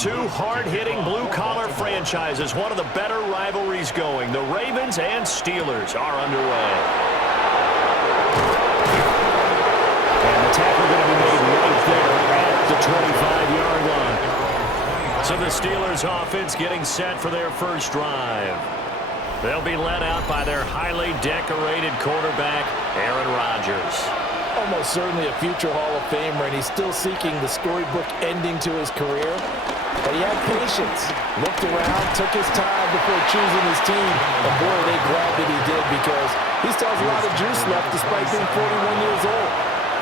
Two hard-hitting blue-collar franchises, one of the better rivalries going. The Ravens and Steelers are underway. And the tackle going to be made right there at the 25-yard line. So the Steelers offense getting set for their first drive. They'll be led out by their highly decorated quarterback, Aaron Rodgers. Almost certainly a future Hall of Famer, and he's still seeking the storybook ending to his career. But he had patience, looked around, took his time before choosing his team. And boy, are they glad that he did, because he still has a lot of juice left despite being 41 years old.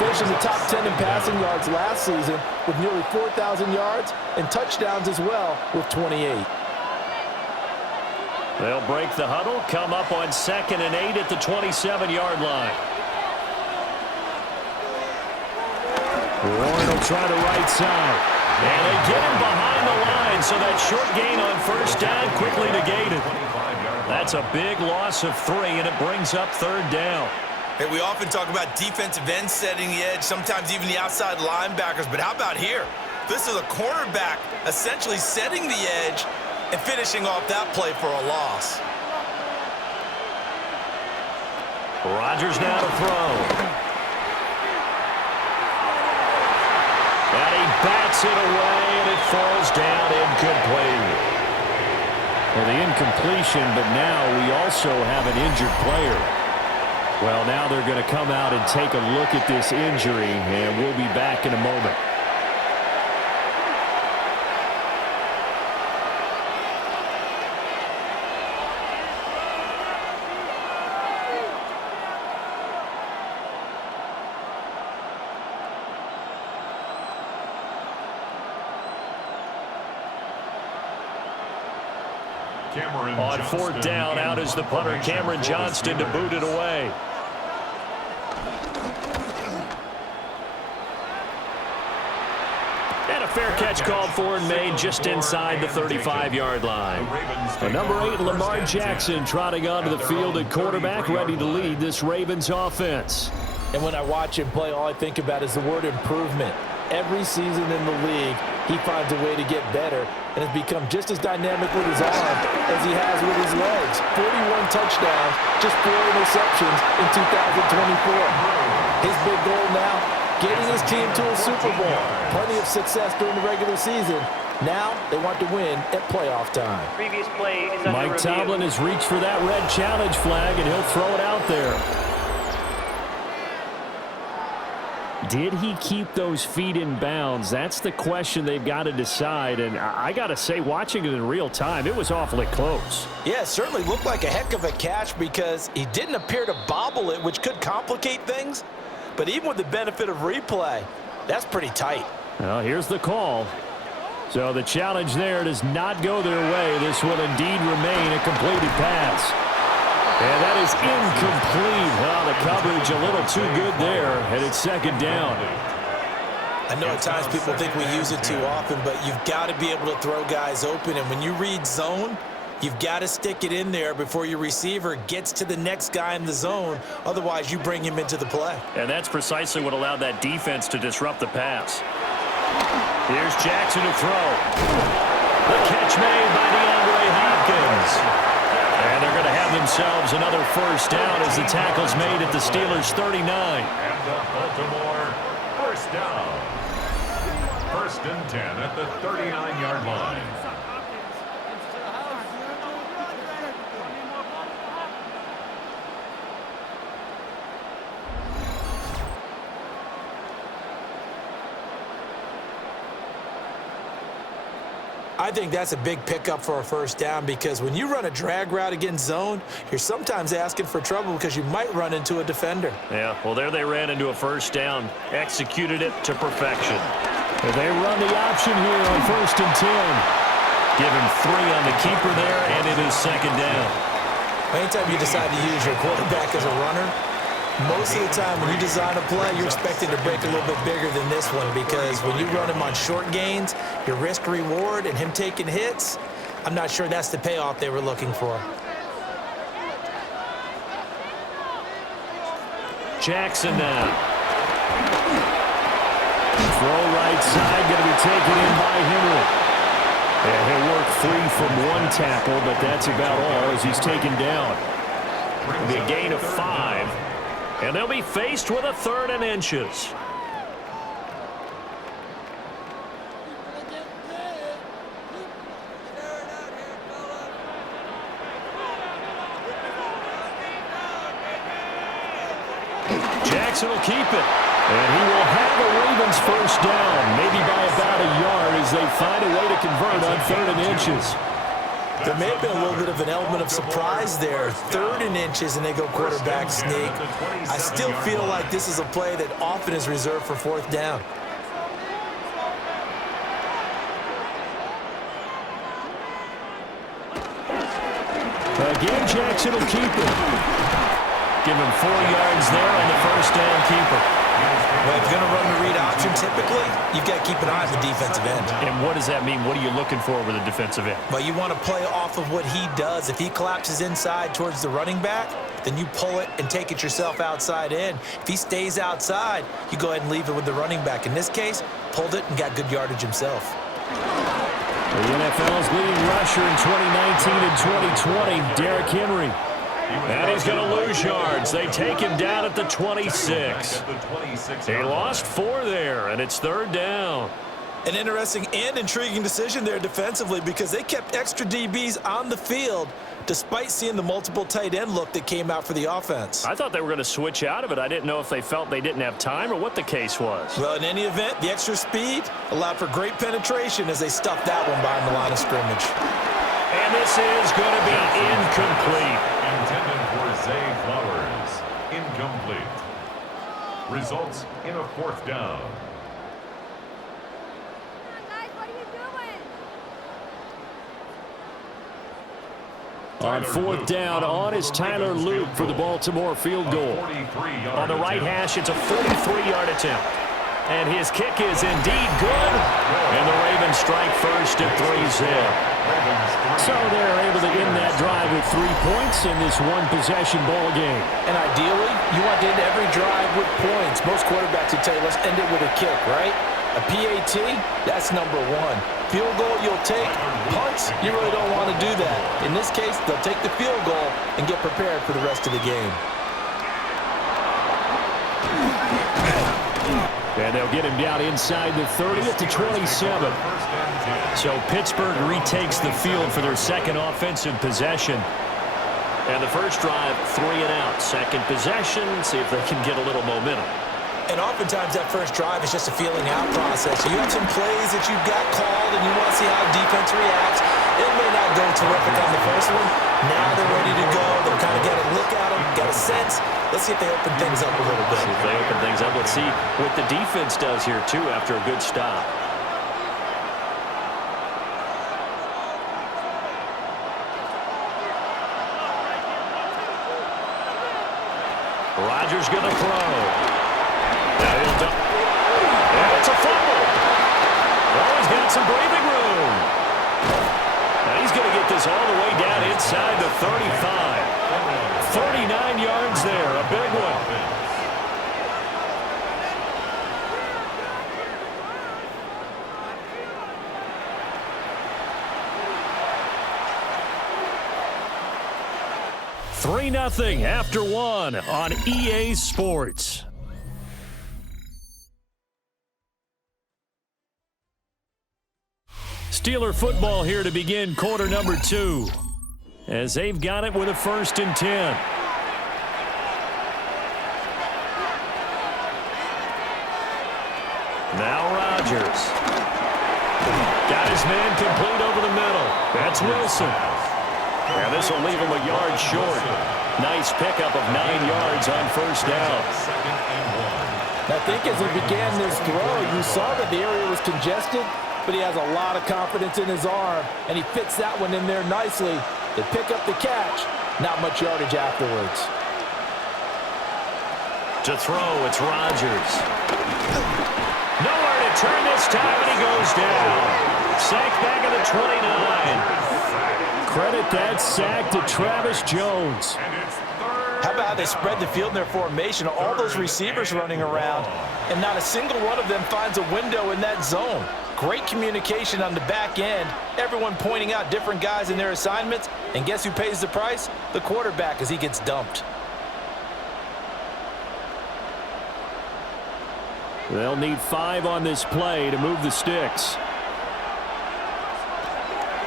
Finishing the top 10 in passing yards last season with nearly 4,000 yards and touchdowns as well with 28. They'll break the huddle, come up on 2nd and 8 at the 27-yard line. Warren will try the right side. And they get him behind the line, so that short gain on first down quickly negated. That's a big loss of 3, and it brings up 3rd down. Hey, we often talk about defensive ends setting the edge, sometimes even the outside linebackers, but how about here? This is a cornerback essentially setting the edge and finishing off that play for a loss. Rodgers now to throw. And he bats it away, and it falls down incomplete. Well, the incompletion, but now we also have an injured player. Well, now they're going to come out and take a look at this injury, and we'll be back in a moment. On 4th down, out is the punter, Cameron Johnston, to boot it away. And a fair catch called for and made just inside the 35-yard line. The number 8, Lamar Jackson, trotting onto the field at quarterback, ready to lead this Ravens offense. And when I watch him play, all I think about is the word improvement. Every season in the league, he finds a way to get better and has become just as dynamic with his arm as he has with his legs. 41 touchdowns, just 4 interceptions in 2024. His big goal now, getting his team to a Super Bowl. Plenty of success during the regular season. Now they want to win at playoff time. Previous play is under Mike review. Tomlin has reached for that red challenge flag, and he'll throw it out there. Did he keep those feet in bounds? That's the question they've got to decide. And I got to say, watching it in real time, it was awfully close. Yeah, it certainly looked like a heck of a catch because he didn't appear to bobble it, which could complicate things. But even with the benefit of replay, that's pretty tight. Well, here's the call. So the challenge there does not go their way. This will indeed remain a completed pass. And that is incomplete. Oh, the coverage a little too good there, and it's 2nd down. I know at times people think we use it too often, but you've got to be able to throw guys open. And when you read zone, you've got to stick it in there before your receiver gets to the next guy in the zone. Otherwise, you bring him into the play. And that's precisely what allowed that defense to disrupt the pass. Here's Jackson to throw. The catch made by DeAndre Hopkins. And they're going to have themselves another first down as the tackle's made at the Steelers' 39. And the Baltimore first down. 1st and 10 at the 39-yard line. I think that's a big pickup for a first down because when you run a drag route against zone, you're sometimes asking for trouble because you might run into a defender. Yeah, well, there they ran into a first down, executed it to perfection. And they run the option here on 1st and 10. Give him 3 on the keeper there, and it is 2nd down. Anytime you decide to use your quarterback as a runner, most of the time when you design a play, you're expecting to break a little bit bigger than this one because when you run him on short gains, your risk-reward and him taking hits, I'm not sure that's the payoff they were looking for. Jackson now. Throw right side, going to be taken in by Henry. And he'll work free from one tackle, but that's about all as he's taken down. It'll be a gain of 5. And they'll be faced with a 3rd and inches. Jackson will keep it. And he will have a Ravens first down, maybe by about a yard as they find a way to convert on 3rd and inches. There may have been a little bit of an element of surprise there. 3rd and inches, and they go quarterback sneak. I still feel like this is a play that often is reserved for 4th down. Again, Jackson will keep it. Give him 4 yards there on the first down keeper. Well, if you're going to run the read option, typically, you've got to keep an eye on the defensive end. And what does that mean? What are you looking for with a defensive end? Well, you want to play off of what he does. If he collapses inside towards the running back, then you pull it and take it yourself outside in. If he stays outside, you go ahead and leave it with the running back. In this case, pulled it and got good yardage himself. The NFL's leading rusher in 2019 and 2020, Derrick Henry. And he's going to lose yards. They take him down at the 26. He lost 4 there, and it's 3rd down. An interesting and intriguing decision there defensively because they kept extra DBs on the field despite seeing the multiple tight end look that came out for the offense. I thought they were going to switch out of it. I didn't know if they felt they didn't have time or what the case was. Well, in any event, the extra speed allowed for great penetration as they stuffed that one behind the line of scrimmage. And this is going to be incomplete. Intended for Zay Flowers. Incomplete. Results in a 4th down. On 4th down, on is Tyler Luke for the Baltimore field goal. On the right hash, it's a 43-yard attempt. And his kick is indeed good. And the Ravens strike first at 3-0. So they're able to end that drive with 3 points in this one-possession ball game. And ideally, you want to end every drive with points. Most quarterbacks would tell you, let's end it with a kick, right? A PAT, that's number 1. Field goal, you'll take. Punts, you really don't want to do that. In this case, they'll take the field goal and get prepared for the rest of the game. And they'll get him down inside the 30 at the 27. So Pittsburgh retakes the field for their second offensive possession. And the first drive, 3 and out. Second possession, see if they can get a little momentum. And oftentimes that first drive is just a feeling out process. You have some plays that you've got called and you want to see how defense reacts. It may not go terrific on the first one. Now they're ready to go. They've kind of got a look at them, got a sense. Let's see if they open things up a little bit. See if they open things up. Let's see what the defense does here, too, after a good stop. Rodgers going to throw. And it's a fumble. Oh, he's got some breathing room. Now he's going to get this all the way down inside the 35. 39 yards there, a big one. $3-0 after 1 on EA Sports. Steeler football here to begin quarter number 2. As they've got it with a 1st and 10. Now Rodgers. Got his man complete over the middle. That's Wilson. And this will leave him a yard short. Nice pickup of 9 yards on first down. I think as he began this throw, you saw that the area was congested, but he has a lot of confidence in his arm, and he fits that one in there nicely. They pick up the catch, not much yardage afterwards. To throw, it's Rodgers. Nowhere to turn this time, and he goes down. Sacked back at the 29. Credit that sack to Travis Jones. How about how they spread the field in their formation? All those receivers running around, and not a single one of them finds a window in that zone. Great communication on the back end. Everyone pointing out different guys in their assignments. And guess who pays the price? The quarterback, as he gets dumped. They'll need 5 on this play to move the sticks.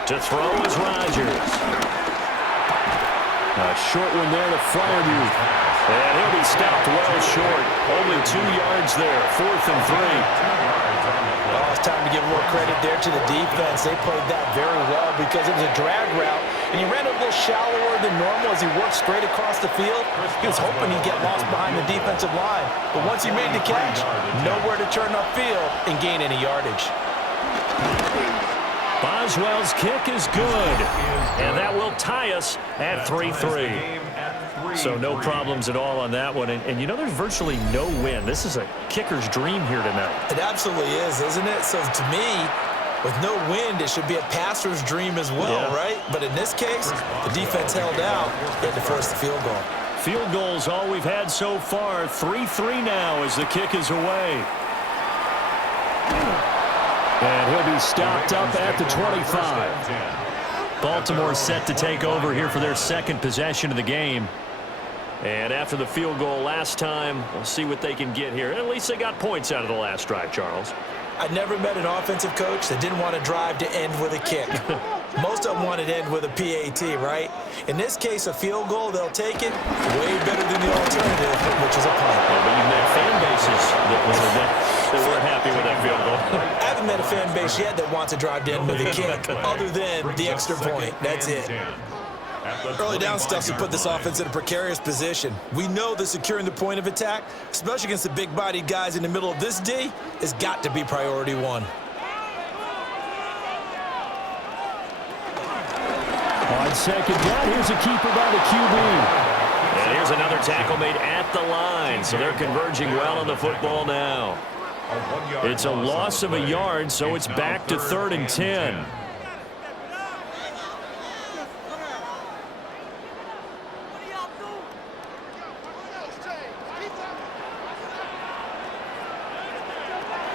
To throw is Rodgers. A short one there to Freiermuth. And he'll be stopped well short. Only 2 yards there. 4th and 3. Oh, it's time to give a little credit there to the defense. They played that very well because it was a drag route, and he ran a little shallower than normal as he worked straight across the field. He was hoping he'd get lost behind the defensive line, but once he made the catch, nowhere to turn upfield and gain any yardage. Boswell's kick is good, and that will tie us at 3-3. So no problems at all on that one. And you know, there's virtually no win. This is a kicker's dream here tonight. It absolutely is, isn't it? So to me, with no wind, it should be a passer's dream as well, right? But in this case, the defense held out. They had to force the field goal. Field goals all we've had so far. 3-3 now as the kick is away. And he'll be stopped up at the 25. Baltimore set to take over here for their second possession of the game. And after the field goal last time, we'll see what they can get here. At least they got points out of the last drive, Charles. I never met an offensive coach that didn't want to drive to end with a kick. Most of them wanted to end with a PAT, right? In this case, a field goal, they'll take it way better than the alternative, which is a punt. Yeah, but you've met fan bases that weren't happy with that field goal. I haven't met a fan base yet that wants to drive to end with a kick, other than the extra point. That's it. Early down stuff to put this offense in a precarious position. We know that securing the point of attack, especially against the big-bodied guys in the middle of this D, has got to be priority one. On second down, here's a keeper by the QB. And here's another tackle made at the line, so they're converging well on the football now. It's a loss of a yard, so it's back to 3rd and 10.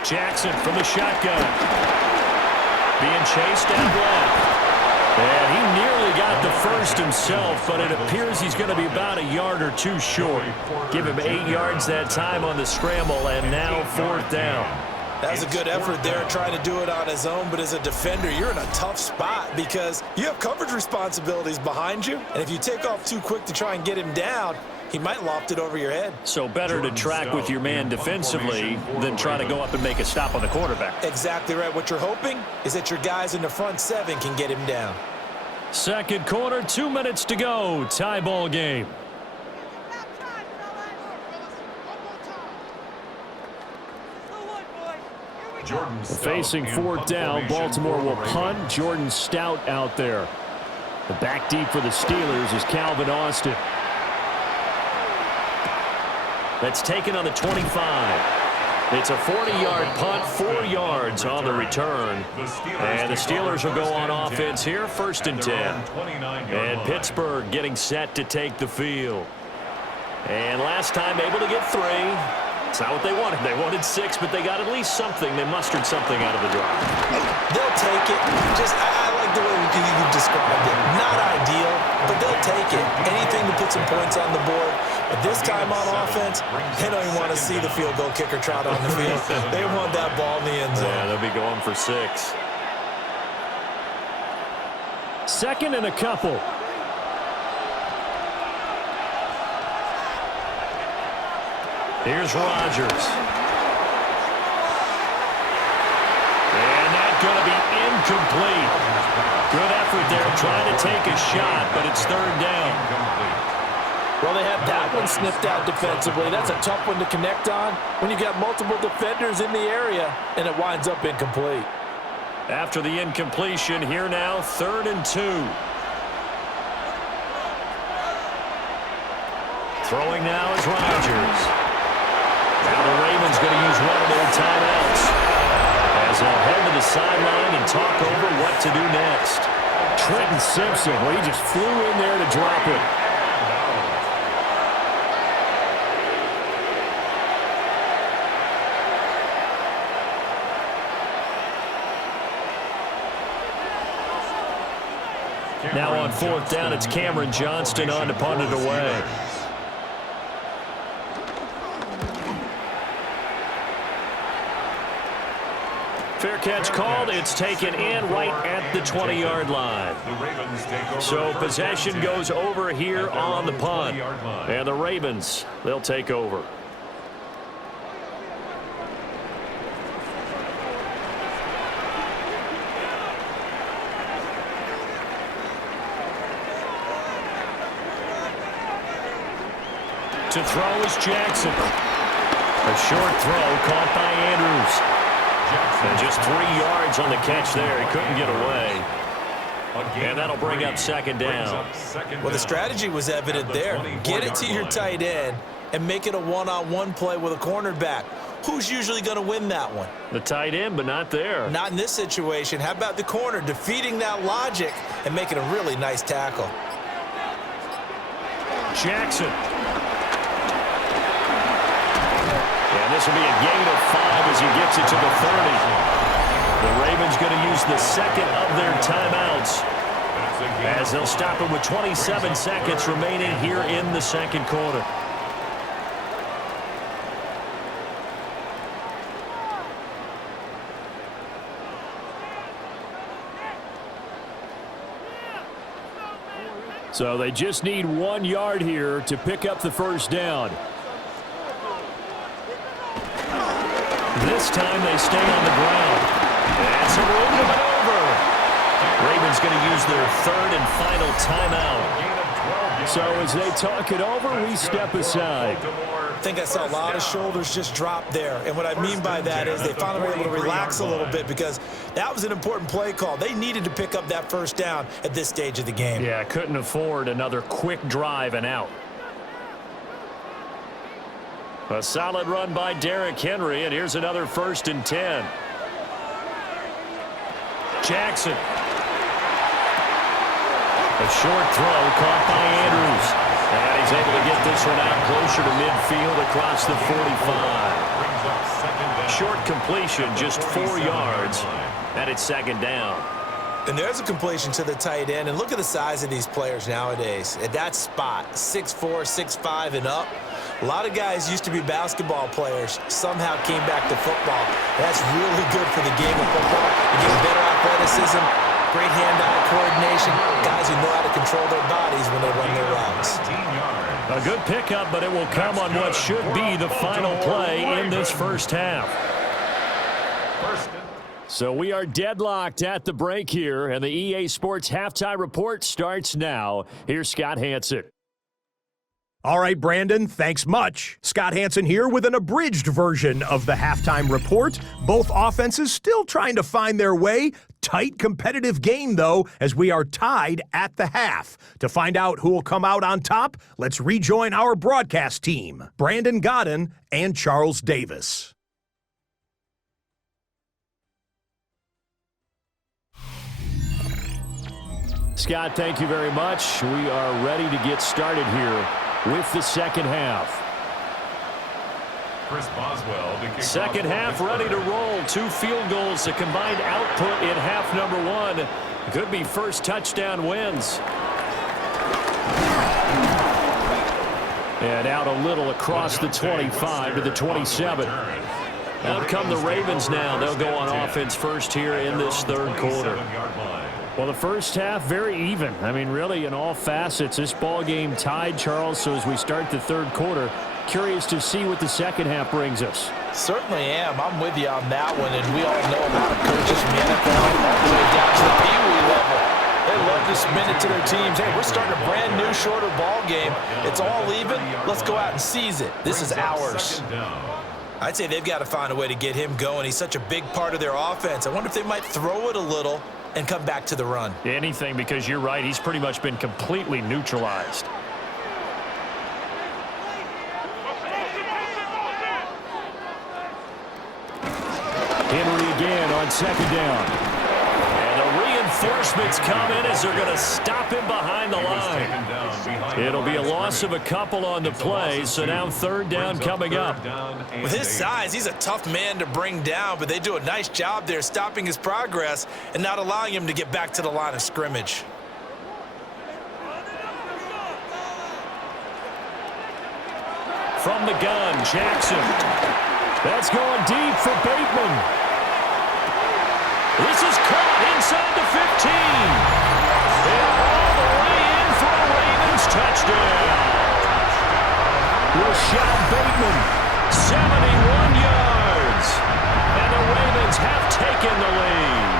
Jackson from the shotgun. Being chased out left. And he nearly got the first himself, but it appears he's going to be about a yard or 2 short. Give him 8 yards that time on the scramble, and now 4th down. That's a good effort there, trying to do it on his own, but as a defender, you're in a tough spot because you have coverage responsibilities behind you, and if you take off too quick to try and get him down, he might loft it over your head. So better to track with your man defensively than try to go up and make a stop on the quarterback. Exactly right. What you're hoping is that your guys in the front 7 can get him down. Second quarter, 2 minutes to go. Tie ball game. Facing 4th down, Baltimore will punt. Jordan Stout out there. The back deep for the Steelers is Calvin Austin. That's taken on the 25. It's a 40-yard punt, 4 yards on the return. And the Steelers will go on offense here, 1st and 10. And Pittsburgh getting set to take the field. And last time able to get 3. It's not what they wanted. They wanted 6, but they got at least something. They mustered something out of the drive. They'll take it. I like the way you described it. Not ideal, but they'll take it. Anything to put some points on the board. But this time on offense, they don't even want to see the field goal kicker trot on the field. They want that ball in the end zone. Yeah, they'll be going for 6. 2nd and a couple. Here's Rodgers. And that's going to be incomplete. Good effort there trying to take a shot, but it's 3rd down. Well, they have that one sniffed out defensively. That's a tough one to connect on when you got multiple defenders in the area, and it winds up incomplete. After the incompletion, here now, 3rd and 2. Throwing now is Rodgers. Now the Ravens going to use one of their timeouts as they'll head to the sideline and talk over what to do next. Trenton Simpson, well, he just flew in there to drop it. Now on fourth down, it's Cameron Johnston on to punt it away. Fair catch called. It's taken in right at the 20-yard line. So possession goes over here on the punt. And the Ravens, they'll take over. To throw is Jackson. A short throw caught by Andrews. And just 3 yards on the catch there. He couldn't get away. And that'll bring up second down. Well, the strategy was evident there. Get it to your tight end and make it a one-on-one play with a cornerback. Who's usually going to win that one? The tight end, but not there. Not in this situation. How about the corner defeating that logic and making a really nice tackle? Jackson. And this will be a gain of 5 as he gets it to the 30. The Ravens going to use the second of their timeouts as they'll stop it with 27 seconds remaining here in the second quarter. So they just need 1 yard here to pick up the first down. This time they stay on the ground. And some room to maneuver. Ravens going to use their third and final timeout. So as they talk it over, we step aside. I think I saw a lot of shoulders just drop there. And what I mean by that is they finally were able to relax a little bit because that was an important play call. They needed to pick up that first down at this stage of the game. Yeah, couldn't afford another quick drive and out. A solid run by Derrick Henry, and here's another 1st and 10. Jackson. A short throw caught by Andrews. And he's able to get this one out closer to midfield across the 45. Short completion, just 4 yards, and it's second down. And there's a completion to the tight end. And look at the size of these players nowadays. At that spot, 6'4", 6'5", and up. A lot of guys used to be basketball players, somehow came back to football. That's really good for the game of football. You get better athleticism, great hand-eye coordination, guys who know how to control their bodies when they run their routes. A good pickup, but it will come on what should be the final play in this first half. So we are deadlocked at the break here, and the EA Sports Halftime Report starts now. Here's Scott Hanson. All right, Brandon, thanks much. Scott Hanson here with an abridged version of the halftime report. Both offenses still trying to find their way. Tight competitive game, though, as we are tied at the half. To find out who will come out on top, let's rejoin our broadcast team, Brandon Godden and Charles Davis. Scott, thank you very much. We are ready to get started here with the second half. Chris Boswell. Second half ready to roll. 2 field goals, the combined output in half number 1. Could be first touchdown wins. And out a little across the 25 to the 27. Out come the Ravens now. They'll go on offense first here in this third quarter. Well, the first half, very even. I mean, really, in all facets, this ball game tied, Charles. So as we start the third quarter, curious to see what the second half brings us. Certainly am. I'm with you on that one, and we all know how to coaches from the NFL all the way down to the Pee-wee level. They love to spin it to their teams. Hey, we're starting a brand new, shorter ball game. It's all even. Let's go out and seize it. This is ours. I'd say they've got to find a way to get him going. He's such a big part of their offense. I wonder if they might throw it a little and come back to the run. Anything, because you're right. He's pretty much been completely neutralized. Henry again on second down. And the reinforcements come in as they're going to stop him behind the line. It'll be a loss of a couple on the play, so now third down coming up. With his size, he's a tough man to bring down, but they do a nice job there stopping his progress and not allowing him to get back to the line of scrimmage. from the gun. Jackson. That's going deep for Bateman. This is caught inside the 15. And all the way in for a Ravens touchdown. Rashad Bateman, 71 yards. And the Ravens have taken the lead.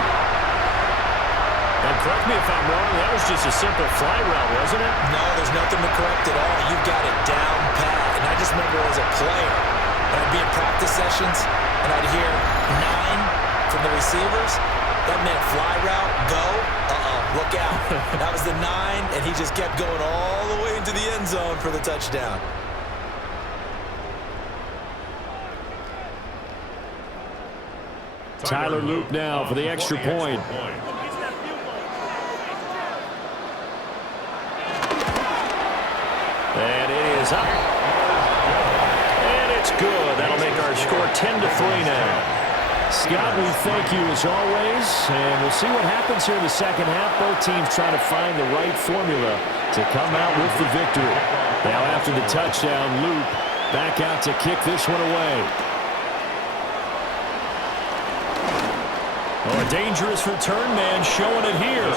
And correct me if I'm wrong, that was just a simple fly route, wasn't it? No, there's nothing to correct at all. You've got it down pat. And I just remember as a player, and I'd be in practice sessions, and I'd hear 9 from the receivers. That meant fly route, go, look out. That was the 9, and he just kept going all the way into the end zone for the touchdown. Tyler Loop now for the extra point. And it is up. And it's good. That'll make our score 10-3 now. Scott, we thank you as always, and we'll see what happens here in the second half. Both teams trying to find the right formula to come out with the victory. Now after the touchdown, Loop back out to kick this one away. Oh, a dangerous return man showing it here.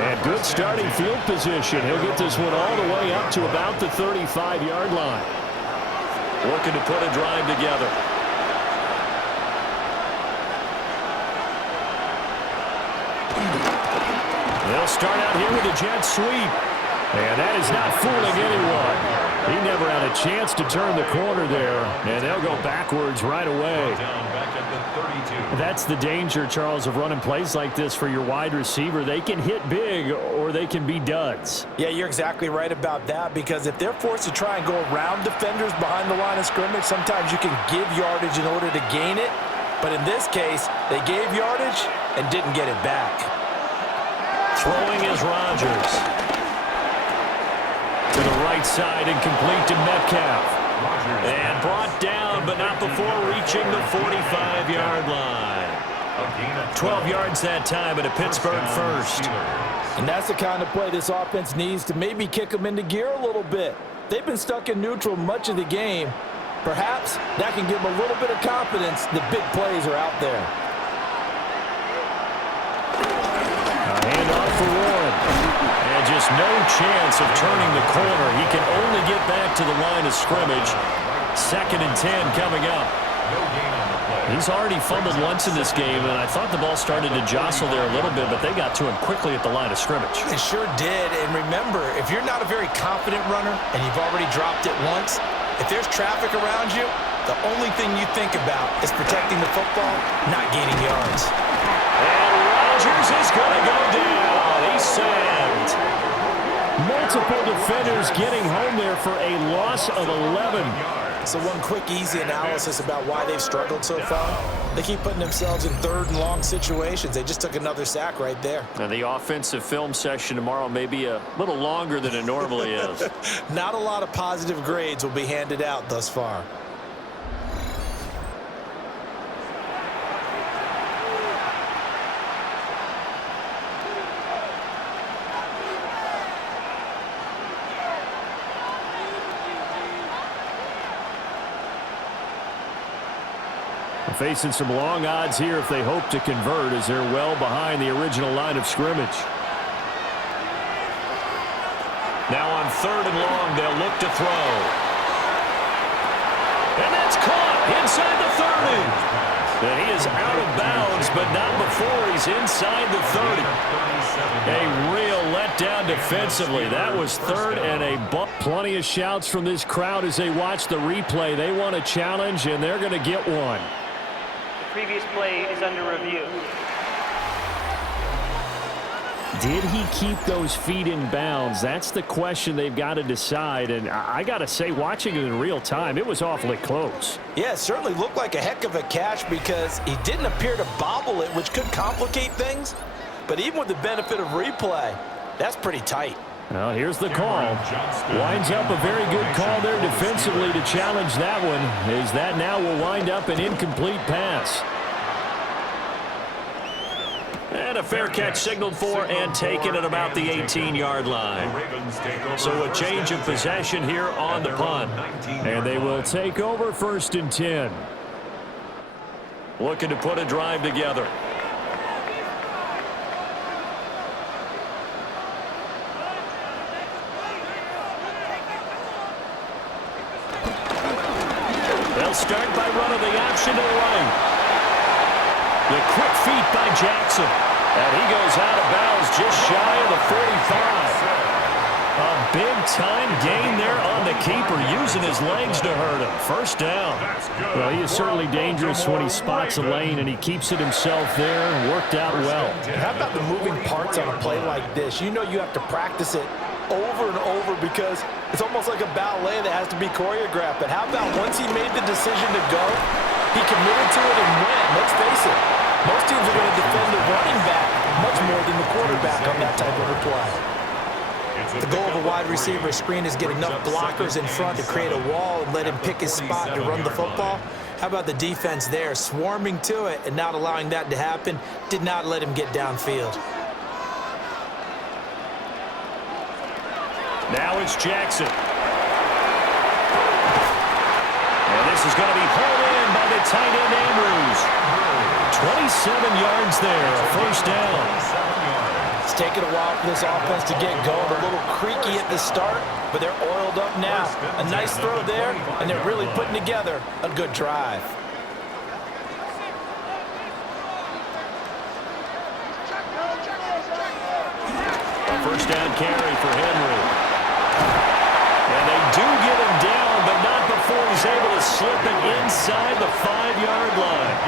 And good starting field position. He'll get this one all the way up to about the 35-yard line. Working to put a drive together. They'll start out here with a jet sweep. And that is not fooling anyone. He never had a chance to turn the corner there. And they'll go backwards right away. That's the danger, Charles, of running plays like this for your wide receiver. They can hit big or they can be duds. Yeah, you're exactly right about that, because if they're forced to try and go around defenders behind the line of scrimmage, sometimes you can give yardage in order to gain it. But in this case, they gave yardage and didn't get it back. Throwing is Rodgers. To the right side and complete to Metcalf. And brought down, but not before reaching the 45-yard line. 12 yards that time, and a Pittsburgh first. And that's the kind of play this offense needs to maybe kick them into gear a little bit. They've been stuck in neutral much of the game. Perhaps that can give them a little bit of confidence. The big plays are out there. Handoff for Warren. And just no chance of turning the corner. He can only get back to the line of scrimmage. 2nd and 10 coming up. He's already fumbled once in this game, and I thought the ball started to jostle there a little bit, but they got to him quickly at the line of scrimmage. They sure did. And remember, if you're not a very confident runner and you've already dropped it once, if there's traffic around you, the only thing you think about is protecting the football, not gaining yards. And Rodgers is going to go down. He's sacked. Multiple defenders getting home there for a loss of 11. So one quick, easy analysis about why they've struggled so far. They keep putting themselves in 3rd and long situations. They just took another sack right there. And the offensive film session tomorrow may be a little longer than it normally is. Not a lot of positive grades will be handed out thus far. Facing some long odds here if they hope to convert, as they're well behind the original line of scrimmage. Now on 3rd and long, they'll look to throw. And that's caught inside the 30. And he is out of bounds, but not before he's inside the 30. A real letdown defensively. That was 3rd and a bump. Plenty of shouts from this crowd as they watch the replay. They want a challenge, and they're going to get one. Previous play is under review. Did he keep those feet in bounds? That's the question they've got to decide. And I got to say, watching it in real time, it was awfully close. Yeah, it certainly looked like a heck of a catch because he didn't appear to bobble it, which could complicate things. But even with the benefit of replay, that's pretty tight. Well, here's the call. Winds up a very good call there defensively to challenge that one, as that now will wind up an incomplete pass. And a fair catch signaled for and taken at about the 18-yard line. So a change of possession here on the punt. And they will take over 1st and 10. Looking to put a drive together. They'll start by running the option to the right. The quick feet by Jackson. And he goes out of bounds just shy of the 45. A big-time gain there on the keeper, using his legs to hurt him. 1st down. Well, he is certainly dangerous when he spots a lane, and he keeps it himself there. Worked out well. How about the moving parts on a play like this? You know you have to practice it over and over because it's almost like a ballet that has to be choreographed. But how about once he made the decision to go, he committed to it and went. Let's face it, most teams are going to defend the running back much more than the quarterback on that type of a play. The goal of a wide receiver screen is get enough blockers in front to create a wall and let him pick his spot to run the football. How about the defense there, swarming to it and not allowing that to happen, did not let him get downfield. Now it's Jackson. And this is going to be pulled in by the tight end Andrews. 27 yards there, a 1st down. It's taken a while for this offense to get going. A little creaky at the start, but they're oiled up now. A nice throw there, and they're really putting together a good drive. A 1st down carry for Henry. And they do get him down, but not before he's able to slip it inside the 5-yard line.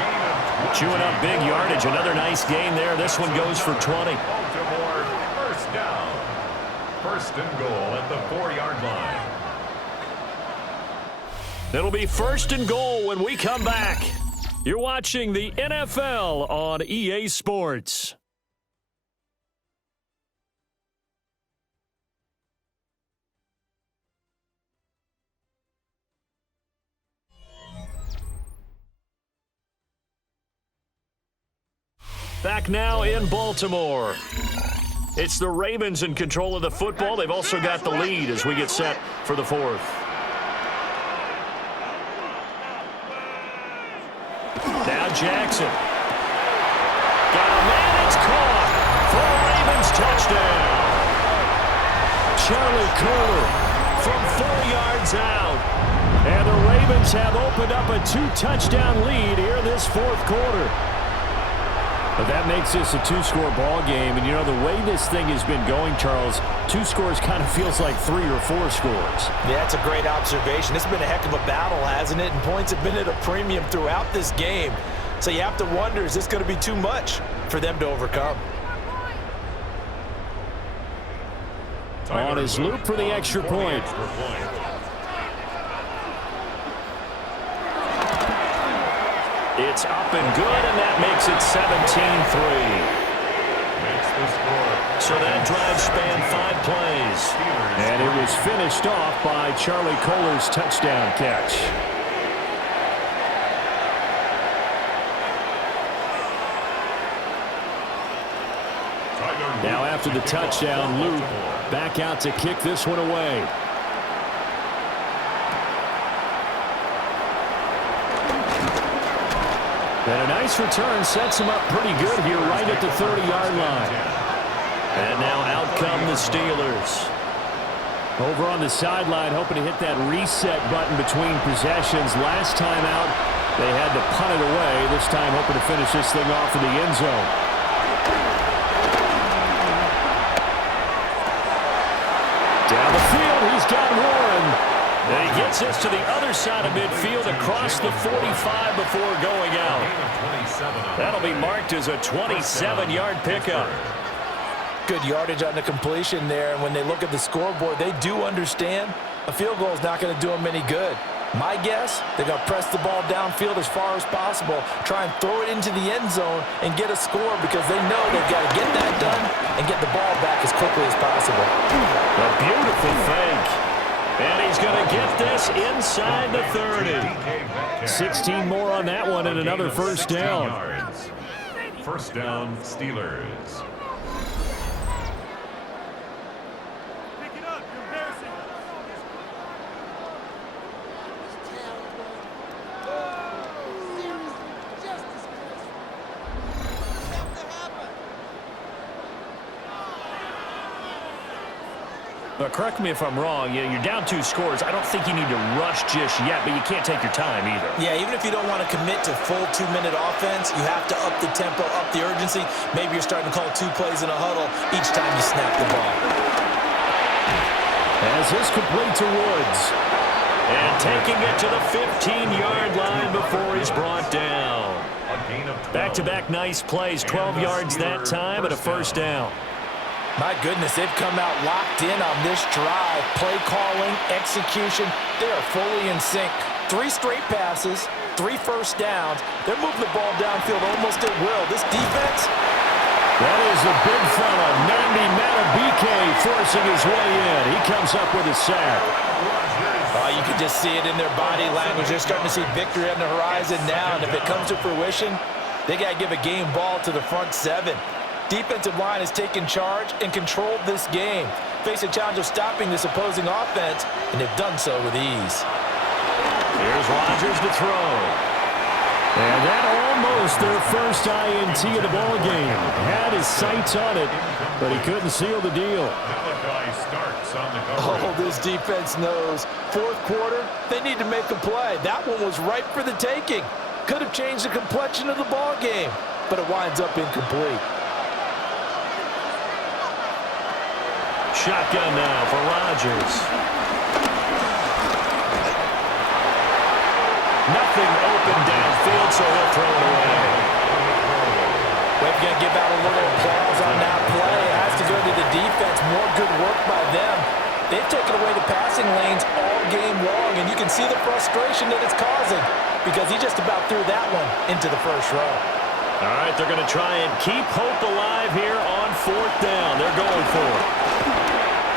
Chewing up big yardage. Another nice gain there. This one goes for 20. Baltimore, 1st down. 1st and goal at the 4-yard line. It'll be 1st and goal when we come back. You're watching the NFL on EA Sports. Back now in Baltimore. It's the Ravens in control of the football. They've also got the lead as we get set for the 4th. Now Jackson. Got a man, it's caught for a Ravens touchdown. Charlie Kohler from 4 yards out. And the Ravens have opened up a 2-touchdown lead here in this 4th quarter. But that makes this a 2-score ball game. And, you know, the way this thing has been going, Charles, 2 scores kind of feels like 3 or 4 scores. Yeah, that's a great observation. It's been a heck of a battle, hasn't it? And points have been at a premium throughout this game. So you have to wonder, is this going to be too much for them to overcome? On his loop for the extra point. It's up and good, and that makes it 17-3. So that drive spanned 5 plays. And it was finished off by Charlie Kohler's touchdown catch. Now after the touchdown, Luke back out to kick this one away. And a nice return sets him up pretty good here right at the 30-yard line. And now out come the Steelers. Over on the sideline, hoping to hit that reset button between possessions. Last time out, they had to punt it away. This time hoping to finish this thing off in the end zone. Down the field, he's got one. And he gets us to the other side of midfield across the 45 before going out. That'll be marked as a 27-yard pickup. Good yardage on the completion there. And when they look at the scoreboard, they do understand a field goal is not going to do them any good. My guess, they're going to press the ball downfield as far as possible, try and throw it into the end zone and get a score because they know they've got to get that done and get the ball back as quickly as possible. A beautiful fake. And he's going to get this inside the 30. 16 more on that one and another 1st down. First down, Steelers. Correct me if I'm wrong. You're down 2 scores. I don't think you need to rush just yet, but you can't take your time either. Yeah, even if you don't want to commit to full 2-minute offense, you have to up the tempo, up the urgency. Maybe you're starting to call 2 plays in a huddle each time you snap the ball. As this complete to Woods. And taking it to the 15-yard line before he's brought down. Back-to-back nice plays. 12 yards that time and a first down. My goodness, they've come out locked in on this drive. Play calling, execution, they are fully in sync. 3 straight passes, 3 first downs. They're moving the ball downfield almost at will. This defense... That is the big fella, MADDEN forcing his way in. He comes up with a sack. You can just see it in their body language. They're starting to see victory on the horizon now, and if it comes to fruition, they got to give a game ball to the front 7. Defensive line has taken charge and controlled this game. Face a challenge of stopping this opposing offense, and they've done so with ease. Here's Rodgers to throw. And that almost their first INT of the ball game. Had his sights on it, but he couldn't seal the deal. Oh, this defense knows. 4th quarter, they need to make a play. That one was ripe for the taking. Could have changed the complexion of the ball game, but it winds up incomplete. Shotgun now for Rodgers. Nothing open downfield, so he'll throw it away. We're going to give out a little applause on that play. It has to go to the defense. More good work by them. They've taken away the passing lanes all game long, and you can see the frustration that it's causing because he just about threw that one into the first row. All right, they're going to try and keep hope alive here on 4th down. They're going for it.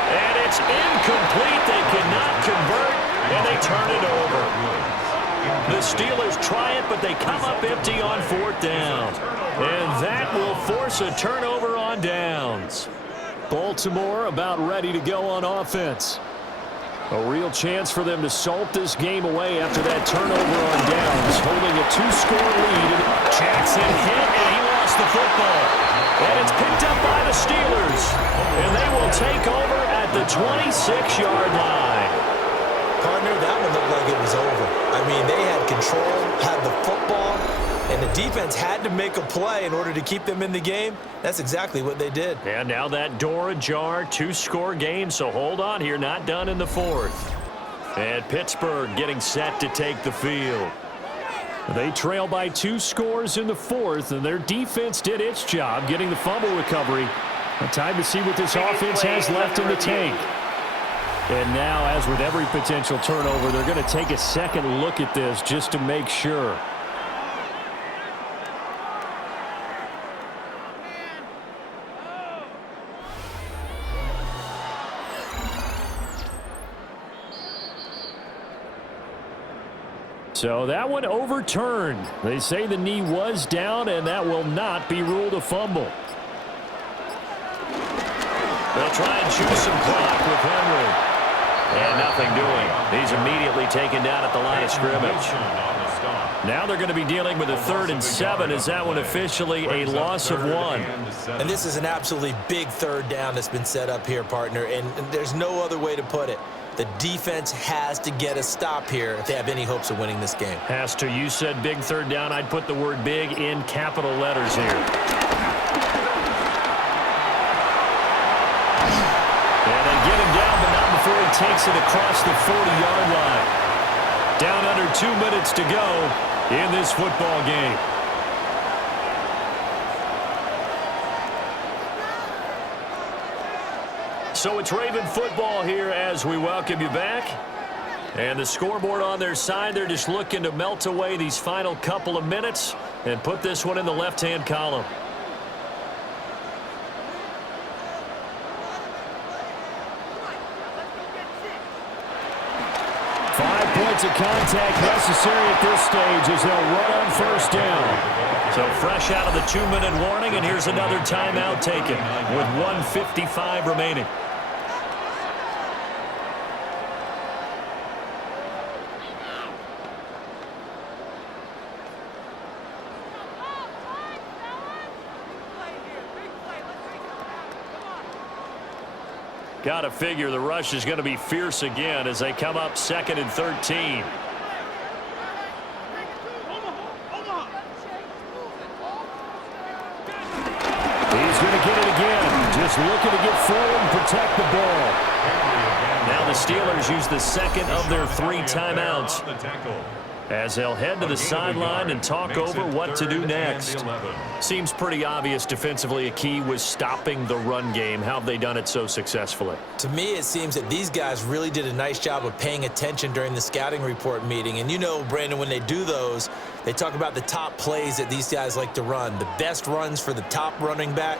And it's incomplete. They cannot convert, and they turn it over. The Steelers try it, but they come up empty on 4th down. And that will force a turnover on downs. Baltimore about ready to go on offense. A real chance for them to salt this game away after that turnover on downs, holding a 2-score lead. Jackson hit, and he lost the football. And it's picked up by the Steelers. And they will take over at the 26-yard line. Partner, that one looked like it was over. I mean, they had control, had the football, and the defense had to make a play in order to keep them in the game. That's exactly what they did. And now that door ajar, 2-score game, so hold on here, not done in the 4th. And Pittsburgh getting set to take the field. They trail by 2 scores in the 4th, and their defense did its job getting the fumble recovery. Time to see what this offense has left in the tank. And now, as with every potential turnover, they're going to take a second look at this just to make sure. So that one overturned. They say the knee was down, and that will not be ruled a fumble. They'll try and choose some clock with Henry. And nothing doing. He's immediately taken down at the line of scrimmage. Now they're going to be dealing with a 3rd and 7. Is that one officially a loss of 1? And this is an absolutely big 3rd down that's been set up here, partner, and there's no other way to put it. The defense has to get a stop here if they have any hopes of winning this game. Has to. You said big 3rd down. I'd put the word big in capital letters here. And they get him down, but not before he takes it across the 40-yard line. Down under 2 minutes to go in this football game. So it's Raven football here as we welcome you back. And the scoreboard on their side, they're just looking to melt away these final couple of minutes and put this one in the left-hand column. Of contact necessary at this stage as they'll run on 1st down. So fresh out of the 2-minute warning, and here's another timeout taken with 1:55 remaining. Got to figure the rush is going to be fierce again as they come up 2nd and 13. He's going to get it again. Just looking to get forward and protect the ball. Now the Steelers use the second of their 3 timeouts as they'll head to the sideline and talk over what to do next. Seems pretty obvious defensively a key was stopping the run game. How have they done it so successfully? To me, it seems that these guys really did a nice job of paying attention during the scouting report meeting. And you know, Brandon, when they do those, they talk about the top plays that these guys like to run. The best runs for the top running back,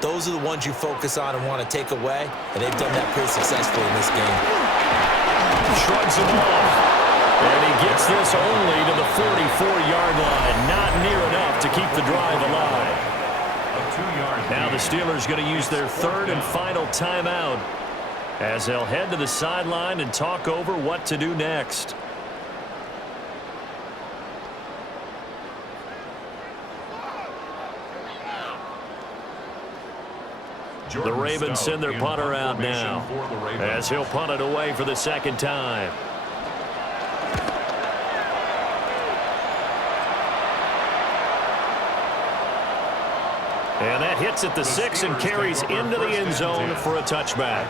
those are the ones you focus on and want to take away. And they've done that pretty successfully in this game. Shrugs him off. And he gets this only to the 44-yard line. Not near enough to keep the drive alive. Now the Steelers going to use their 3rd and final timeout as they'll head to the sideline and talk over what to do next. The Ravens send their punter out now as he'll punt it away for the 2nd time. And that hits at the 6 and carries into the end zone for a touchback.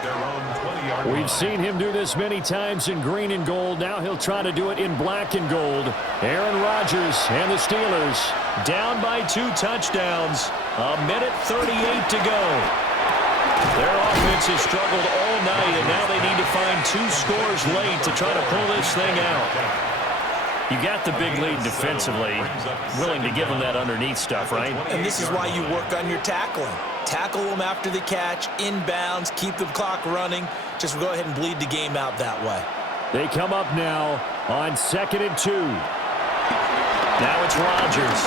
We've seen him do this many times in green and gold. Now he'll try to do it in black and gold. Aaron Rodgers and the Steelers down by 2 touchdowns. 1:38 to go. Their offense has struggled all night, and now they need to find 2 scores late to try to pull this thing out. You got the big lead defensively, willing to give them that underneath stuff, right? And this is why you work on your tackling. Tackle them after the catch, inbounds, keep the clock running. Just go ahead and bleed the game out that way. They come up now on 2nd and 2. Now it's Rodgers.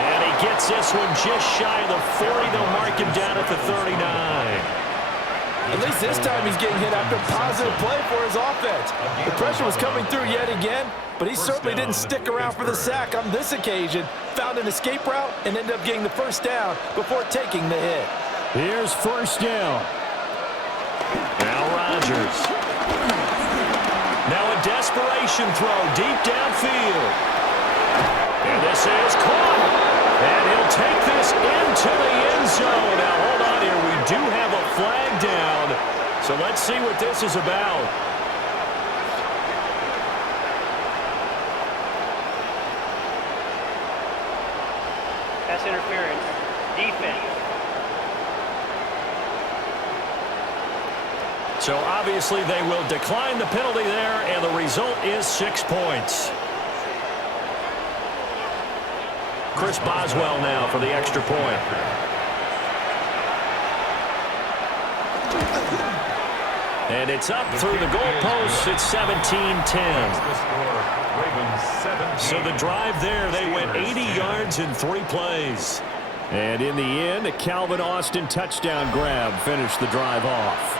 And he gets this one just shy of the 40. They'll mark him down at the 39. At least this time he's getting hit after a positive play for his offense. The pressure was coming through yet again, but he certainly didn't stick around for the sack on this occasion. Found an escape route and ended up getting the 1st down before taking the hit. Here's 1st down. Now Rodgers. Now a desperation throw deep downfield. And this is caught. And he'll take this into the end zone. Now hold on here. We do have a flag down. So let's see what this is about. Pass interference. Defense. So obviously they will decline the penalty there, and the result is 6 points. Chris Boswell now for the extra point. And it's up through the goalposts. It's 17-10. So the drive there, they went 80 yards in 3 plays. And in the end, a Calvin Austin touchdown grab finished the drive off.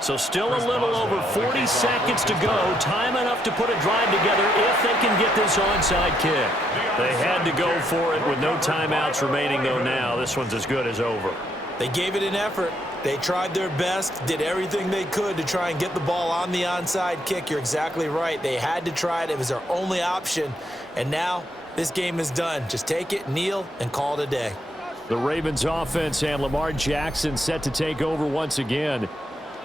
So still a little over 40 seconds to go. Time enough to put a drive together if they can get this onside kick. They had to go for it with no timeouts remaining, though now. This one's as good as over. They gave it an effort. They tried their best, did everything they could to try and get the ball on the onside kick. You're exactly right. They had to try it. It was their only option. And now this game is done. Just take it, kneel, and call it a day. The Ravens offense and Lamar Jackson set to take over once again.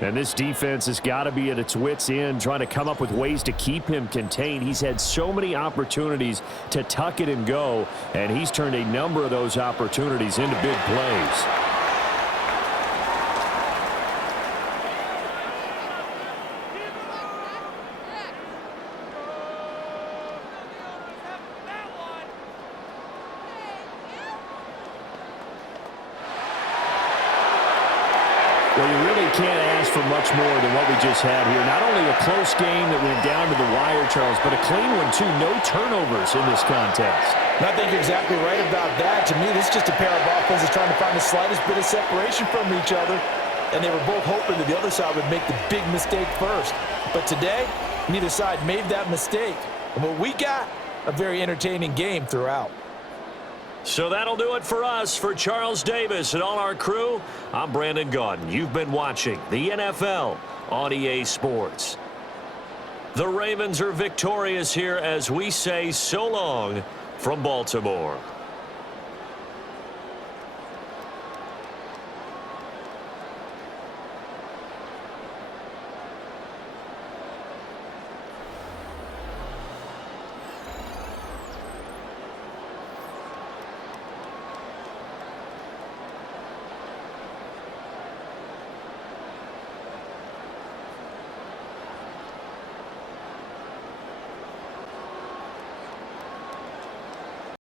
And this defense has got to be at its wits' end, trying to come up with ways to keep him contained. He's had so many opportunities to tuck it and go, and he's turned a number of those opportunities into big plays. Well, you really you can't ask for much more than what we just had here. Not only a close game that went down to the wire, Charles, but a clean one, too. No turnovers in this contest. And I think you're exactly right about that. To me, this is just a pair of offenses trying to find the slightest bit of separation from each other, and they were both hoping that the other side would make the big mistake first. But today, neither side made that mistake. And what we got, a very entertaining game throughout. So that'll do it for us. For Charles Davis and all our crew, I'm Brandon Gaudin. You've been watching the NFL on EA Sports. The Ravens are victorious here as we say so long from Baltimore.